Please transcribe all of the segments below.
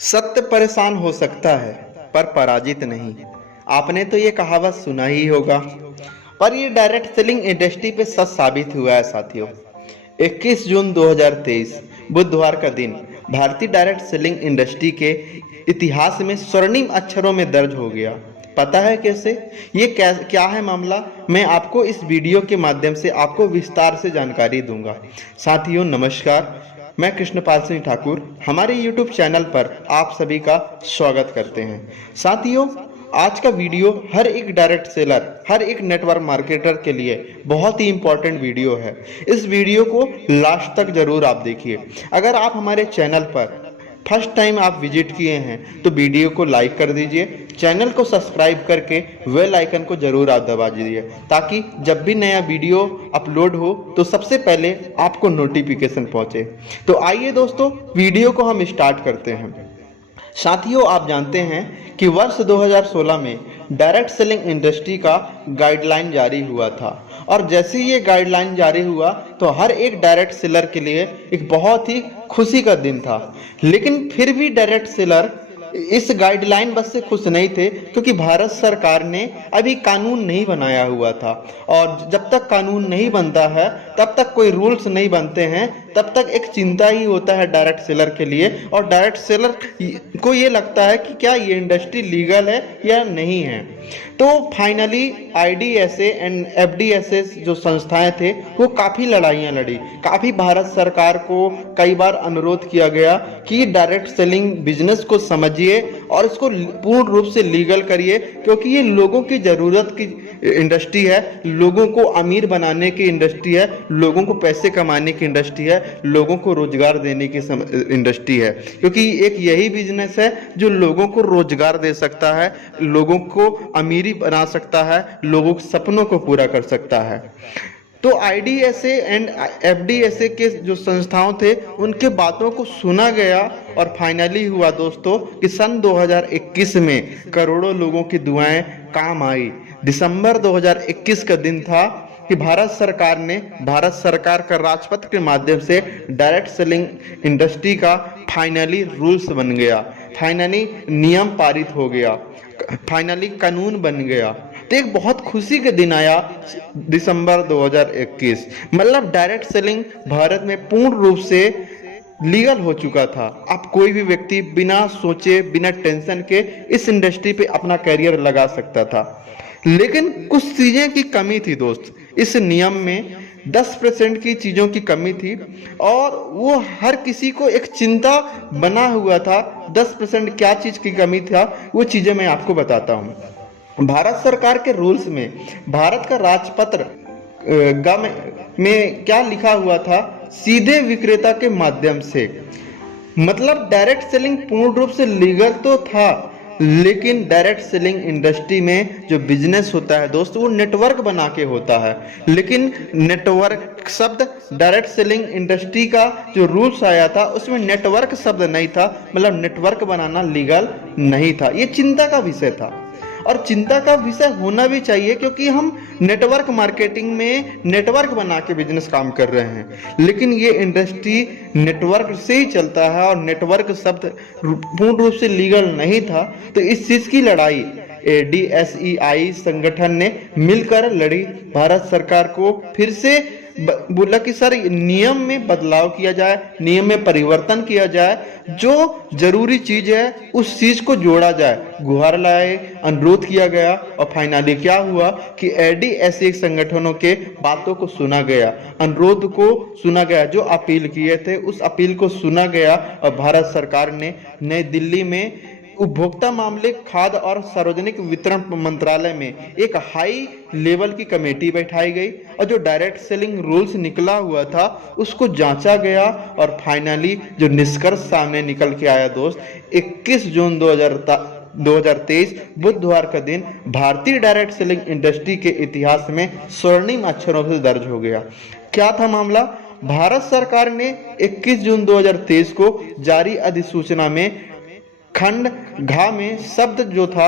सत्य परेशान हो सकता है पर पराजित नहीं। आपने तो ये कहावत सुना ही होगा, पर ये डायरेक्ट सेलिंग इंडस्ट्री पे सच साबित हुआ है साथियों। 21 जून 2023 बुधवार का दिन भारतीय डायरेक्ट सेलिंग इंडस्ट्री के इतिहास में स्वर्णिम अक्षरों में दर्ज हो गया। पता है कैसे? ये क्या है मामला, मैं आपको इस वीडियो के माध्यम से आपको विस्तार से जानकारी दूंगा। साथियों नमस्कार, मैं कृष्णपाल सिंह ठाकुर हमारे YouTube चैनल पर आप सभी का स्वागत करते हैं। साथियों, आज का वीडियो हर एक डायरेक्ट सेलर, हर एक नेटवर्क मार्केटर के लिए बहुत ही इंपॉर्टेंट वीडियो है। इस वीडियो को लास्ट तक जरूर आप देखिए। अगर आप हमारे चैनल पर फर्स्ट टाइम आप विजिट किए हैं तो वीडियो को लाइक कर दीजिए, चैनल को सब्सक्राइब करके बेल आइकन को जरूर आप दबा दीजिए, ताकि जब भी नया वीडियो अपलोड हो तो सबसे पहले आपको नोटिफिकेशन पहुंचे। तो आइए दोस्तों, वीडियो को हम स्टार्ट करते हैं। साथियों, आप जानते हैं कि वर्ष 2016 में डायरेक्ट सेलिंग इंडस्ट्री का गाइडलाइन जारी हुआ था, और जैसे ही ये गाइडलाइन जारी हुआ तो हर एक डायरेक्ट सेलर के लिए एक बहुत ही खुशी का दिन था। लेकिन फिर भी डायरेक्ट सेलर इस गाइडलाइन बस से खुश नहीं थे, क्योंकि भारत सरकार ने अभी कानून नहीं बनाया हुआ था, और जब तक कानून नहीं बनता है, तब तक कोई रूल्स नहीं बनते हैं, तब तक एक चिंता ही होता है डायरेक्ट सेलर के लिए। और डायरेक्ट सेलर को ये लगता है कि क्या ये इंडस्ट्री लीगल है या नहीं है। तो फाइनली IDSA एंड FDSA जो संस्थाएं थे वो काफ़ी लड़ाइयाँ लड़ी, काफ़ी भारत सरकार को कई बार अनुरोध किया गया कि डायरेक्ट सेलिंग बिजनेस को समझिए और इसको पूर्ण रूप से लीगल करिए, क्योंकि ये लोगों की ज़रूरत की इंडस्ट्री है, लोगों को अमीर बनाने की इंडस्ट्री है, लोगों को पैसे कमाने की इंडस्ट्री है, लोगों को रोजगार देने की इंडस्ट्री है। क्योंकि एक यही बिजनेस है जो लोगों को रोजगार दे सकता है, लोगों को अमीरी बना सकता है, लोगों के सपनों को पूरा कर सकता है। तो IDSA एंड FDSA के जो संस्थाओं थे उनके बातों को सुना गया, और फाइनली हुआ दोस्तों कि सन 2021 में करोड़ों लोगों की दुआएं काम आई। दिसंबर 2021 का दिन था कि भारत सरकार का राजपत्र के माध्यम से डायरेक्ट सेलिंग इंडस्ट्री का फाइनली रूल्स बन गया, फाइनली नियम पारित हो गया, फाइनली कानून बन गया। तो एक बहुत खुशी के दिन आया दिसंबर 2021। मतलब डायरेक्ट सेलिंग भारत में पूर्ण रूप से लीगल हो चुका था। अब कोई भी व्यक्ति बिना सोचे, बिना टेंशन के इस इंडस्ट्री पे अपना करियर लगा सकता था। लेकिन कुछ चीजें की कमी थी दोस्त, इस नियम में 10% की चीजों की कमी थी, और वो हर किसी को एक चिंता बना हुआ था। 10% क्या चीज की कमी था, वो चीजें मैं आपको बताता हूँ। भारत सरकार के रूल्स में भारत का राजपत्र में क्या लिखा हुआ था, सीधे विक्रेता के माध्यम से। मतलब डायरेक्ट सेलिंग पूर्ण रूप से लीगल तो था, लेकिन डायरेक्ट सेलिंग इंडस्ट्री में जो बिजनेस होता है दोस्तों, वो नेटवर्क बना के होता है। लेकिन नेटवर्क शब्द डायरेक्ट सेलिंग इंडस्ट्री का जो रूल्स आया था उसमें नेटवर्क शब्द नहीं था, मतलब नेटवर्क बनाना लीगल नहीं था। ये चिंता का विषय था, और चिंता का विषय होना भी चाहिए, क्योंकि हम नेटवर्क मार्केटिंग में नेटवर्क बना के बिजनेस काम कर रहे हैं। लेकिन ये इंडस्ट्री नेटवर्क से ही चलता है, और नेटवर्क शब्द पूर्ण रूप से लीगल नहीं था। तो इस चीज की लड़ाई ADSEI संगठन ने मिलकर लड़ी। भारत सरकार को फिर से बोला कि सर नियम में बदलाव किया जाए, नियम में परिवर्तन किया जाए, जो जरूरी चीज है उस चीज को जोड़ा जाए। गुहार लाए, अनुरोध किया गया, और फाइनली क्या हुआ कि ADSA संगठनों के बातों को सुना गया, अनुरोध को सुना गया, जो अपील किए थे उस अपील को सुना गया। और भारत सरकार ने नई दिल्ली में उपभोक्ता मामले, खाद्य और सार्वजनिक वितरण मंत्रालय में एक हाई लेवल की कमेटी बैठाई गई, और जो डायरेक्ट सेलिंग रूल्स निकला हुआ था उसको जांचा गया। और फाइनली जो निष्कर्ष सामने निकल के आया दोस्त, 21 जून 2023 बुधवार का दिन भारतीय डायरेक्ट सेलिंग इंडस्ट्री के इतिहास में स्वर्णिम अक्षरों से दर्ज हो गया। क्या था मामला? भारत सरकार ने 21 जून 2023 को जारी अधिसूचना में खंड घ में शब्द जो था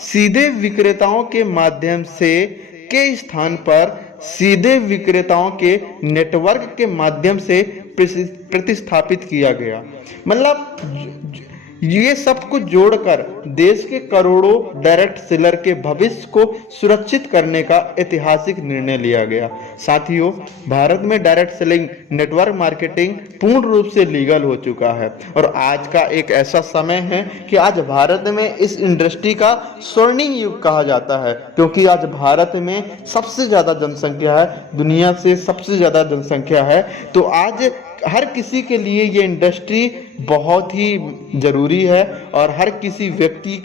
सीधे विक्रेताओं के माध्यम से के स्थान पर सीधे विक्रेताओं के नेटवर्क के माध्यम से प्रतिस्थापित किया गया। मतलब ये सब कुछ जोड़कर देश के करोड़ों डायरेक्ट सेलर के भविष्य को सुरक्षित करने का ऐतिहासिक निर्णय लिया गया। साथियों, भारत में डायरेक्ट सेलिंग नेटवर्क मार्केटिंग पूर्ण रूप से लीगल हो चुका है और आज का एक ऐसा समय है कि आज भारत में इस इंडस्ट्री का स्वर्णिम युग कहा जाता है, क्योंकि आज भारत में सबसे ज्यादा जनसंख्या है, दुनिया से सबसे ज्यादा जनसंख्या है। तो आज हर किसी के लिए ये इंडस्ट्री बहुत ही जरूरी है और हर किसी व्यक्ति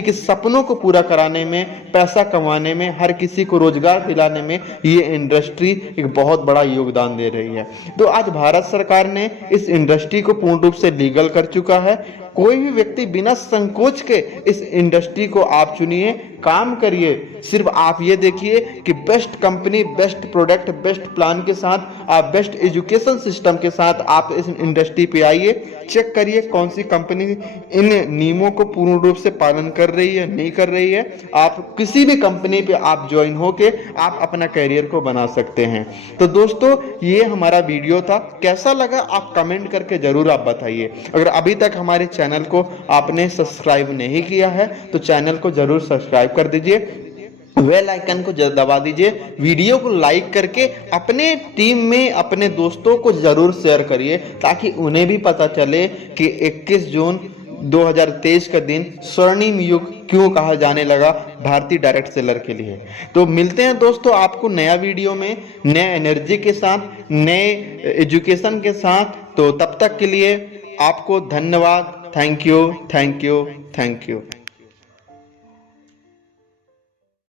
के सपनों को पूरा कराने में, पैसा कमाने में, हर किसी को रोजगार दिलाने में ये इंडस्ट्री एक बहुत बड़ा योगदान दे रही है। तो आज भारत सरकार ने इस इंडस्ट्री को पूर्ण रूप से लीगल कर चुका है। कोई भी व्यक्ति बिना संकोच के इस इंडस्ट्री को आप चुनिए, काम करिए। सिर्फ आप ये देखिए कि best company, best product, best plan के साथ, आप बेस्ट एजुकेशन सिस्टम के साथ आप इस इंडस्ट्री पे आइए। चेक करिए कौन सी कंपनी इन नियमों को पूर्ण रूप से पालन कर रही है, नहीं कर रही है। आप किसी भी कंपनी पे आप ज्वाइन होके आप अपना करियर को बना सकते हैं। तो दोस्तों, ये हमारा वीडियो था, कैसा लगा आप कमेंट करके जरूर आप बताइए। अगर अभी तक हमारे चैनल को आपने सब्सक्राइब नहीं किया है तो चैनल को जरूर सब्सक्राइब कर दीजिए, बेल आइकन को दबा दीजिए, वीडियो को लाइक करके अपने टीम में अपने दोस्तों को जरूर शेयर करिए ताकि उन्हें भी पता चले कि 21 जून 2023 का दिन स्वर्णिम युग क्यों कहा जाने लगा भारतीय डायरेक्ट सेलर के लिए। तो मिलते हैं दोस्तों आपको नया वीडियो में, नए एनर्जी के साथ, नए एजुकेशन के साथ। तो तब तक के लिए आपको धन्यवाद। Thank you, thank you, thank you.